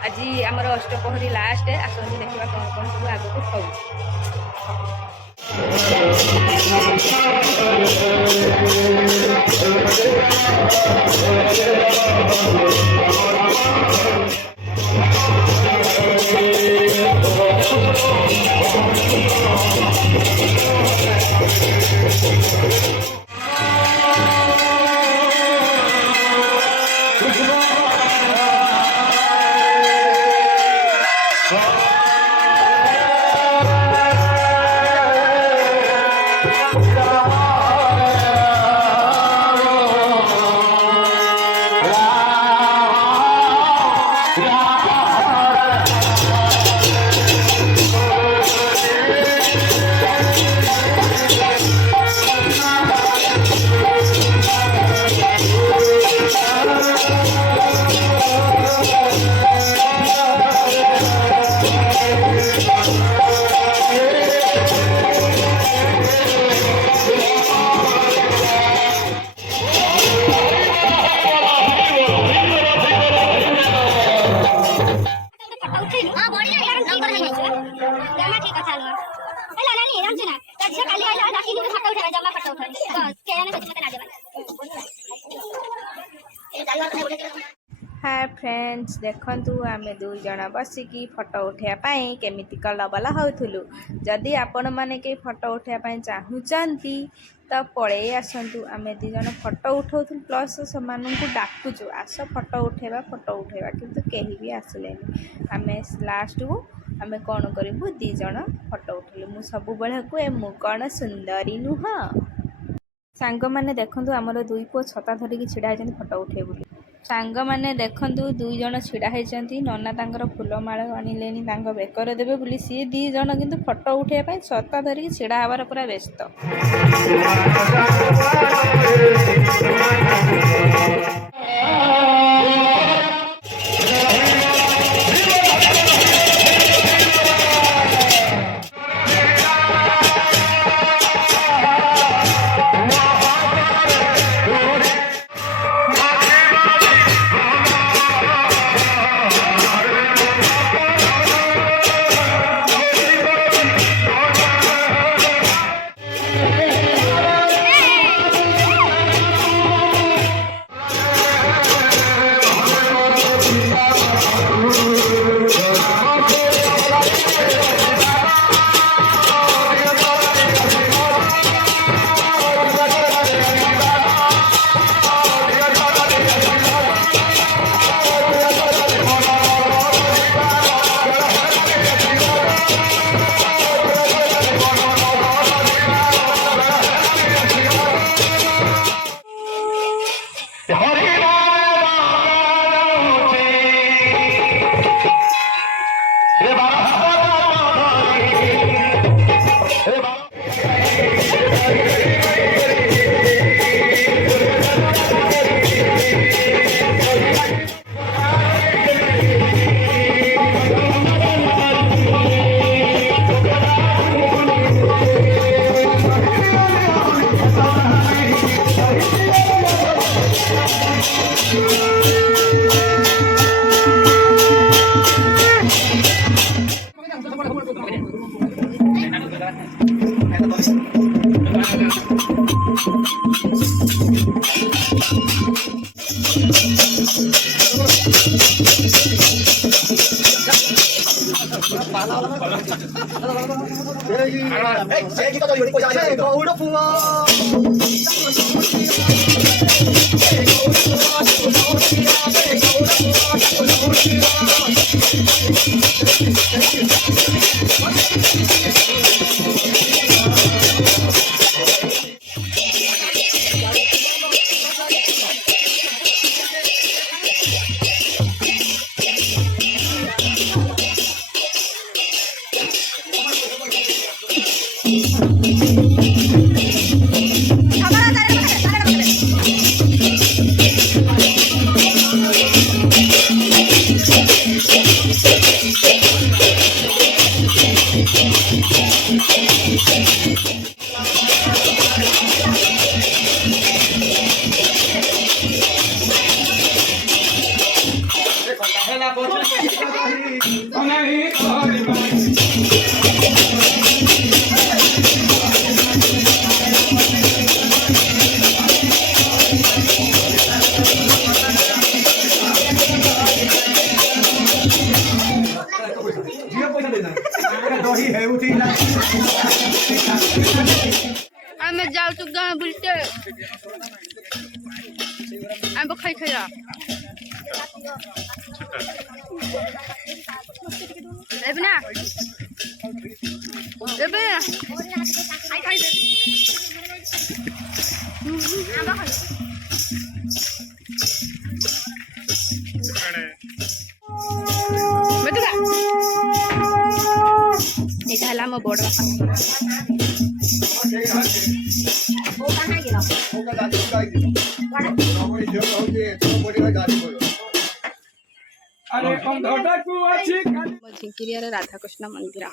आज आमर अष्टपहरी लास्ट आसती देखा कौन कौन सब आगे हूँ। हाय फ्रेंड्स देखंतु आमे दुई जना बसिकी फोटो उठाइबा केमिति कलबल होउथुलु। जदि आपण माने के फोटो उठाइबा चाहूचंती तो पळे आसंतु। आमे दुई जन फोटो उठाउथुलु प्लस समानंकु डाकुचु आस फोटो उठाइबा किंतु केही भी आसलेनी। आमे लास्ट को आमे कोन करिबु दुई जन फोटो उठेलु। मु सब बेले को मु कोन सुंदरी नुह। सांग माने देखंतु हमर दुई पो छता धरिकी छिडा हैचंती फोटो उठे बुली। सांग माने देखंतु दुई जन छिडा हैचंती। नन्ना तांकर फूलमाळ आनिलेनी तांग बेकर देबे बुली। सी दी जन किंतु फोटो उठे पई छता धरिकी छिडा हबार पूरा व्यस्त। आंब खाई खाया ଏବେ ନା ଏବେ ଖାଇ ଖାଇ ଆମ୍ବ ଖାଇ ବେଟୁକା ଏଇଟା ହେଲା ମୋ ବଡ଼ झिंकिरिया राधाकृष्ण मंदिर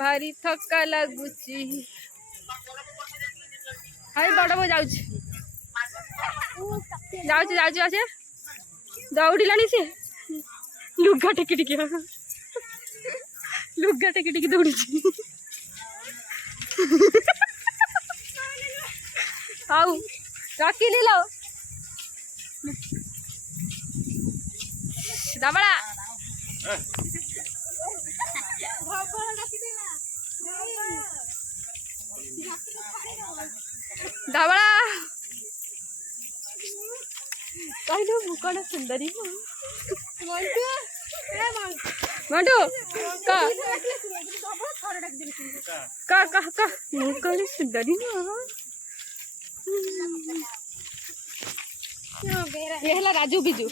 भारी थका लगुची हाय बड़ बो जाउछ जाउछ जाउछ आसे दौड़िलानी से लुगा टेकी टेकी लुगा टेकी टेकी दौड़ुची आउ रखिली लो दाबड़ा दाबड़ा कहलु मु कौन सुंदरी मंटू का मु कौन सुंदरी ये हला Raju Biju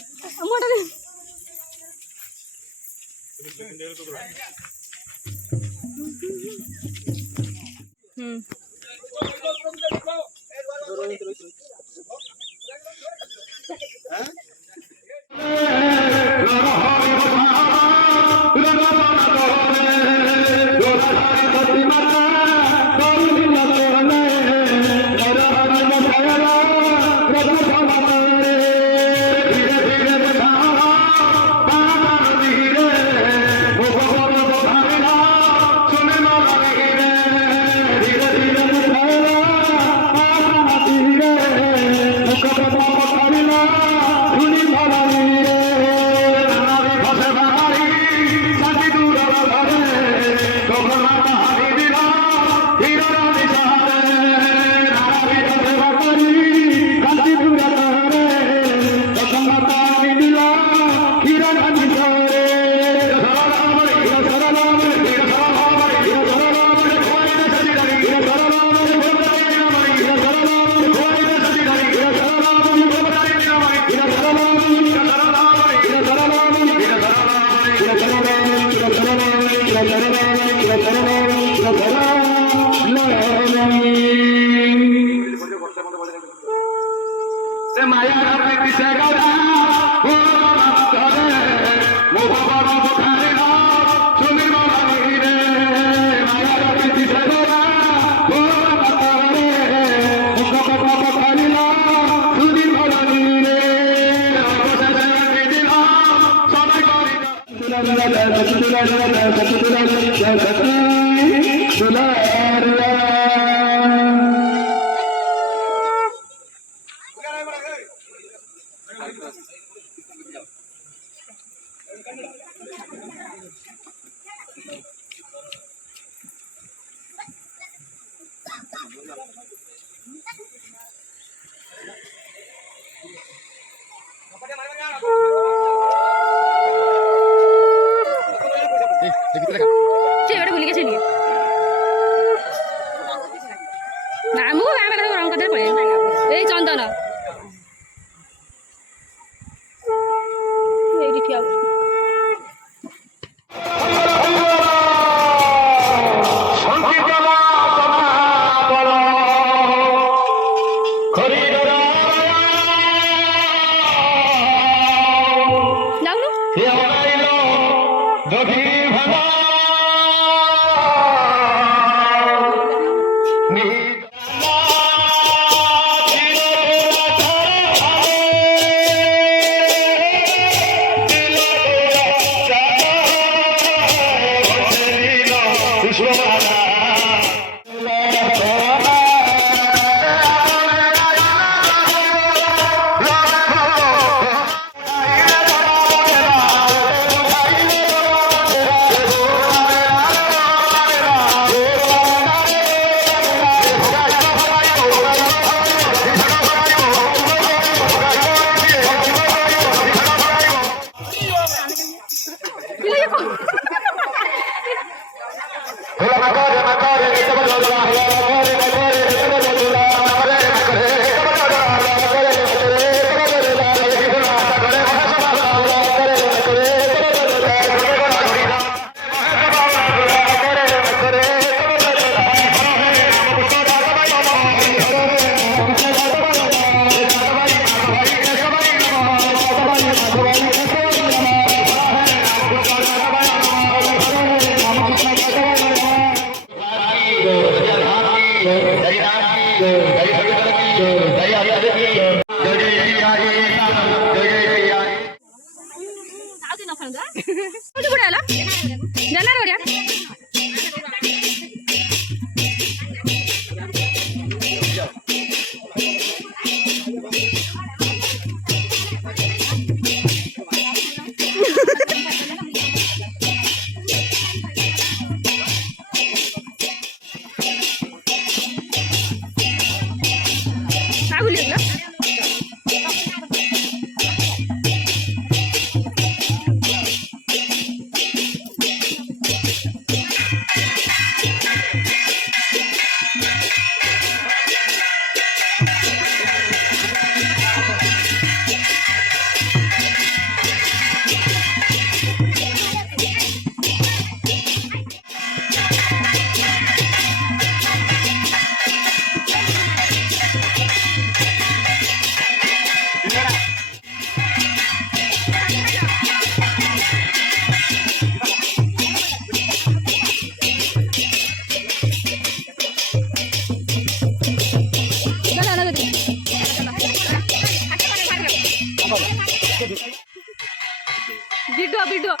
Video.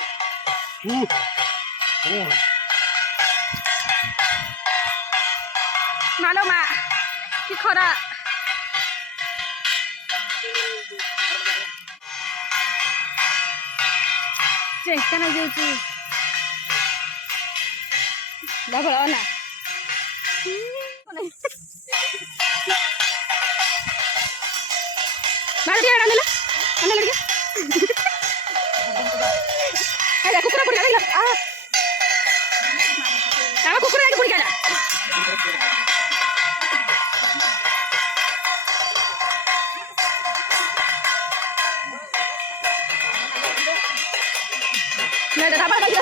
Malo ma, ki khara. Cekana jauchi. Double ona. Baru dia ada lagi. Ada lagi. Ada kucing pun ada. Ah. Apa kucing lagi pun ada. Nah, ada apa lagi?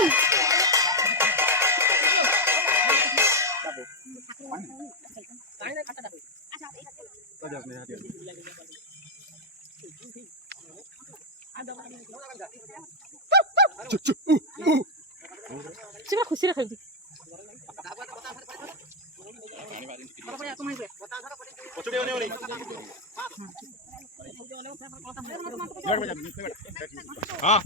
Siapa खुशी रखेगी? हाँ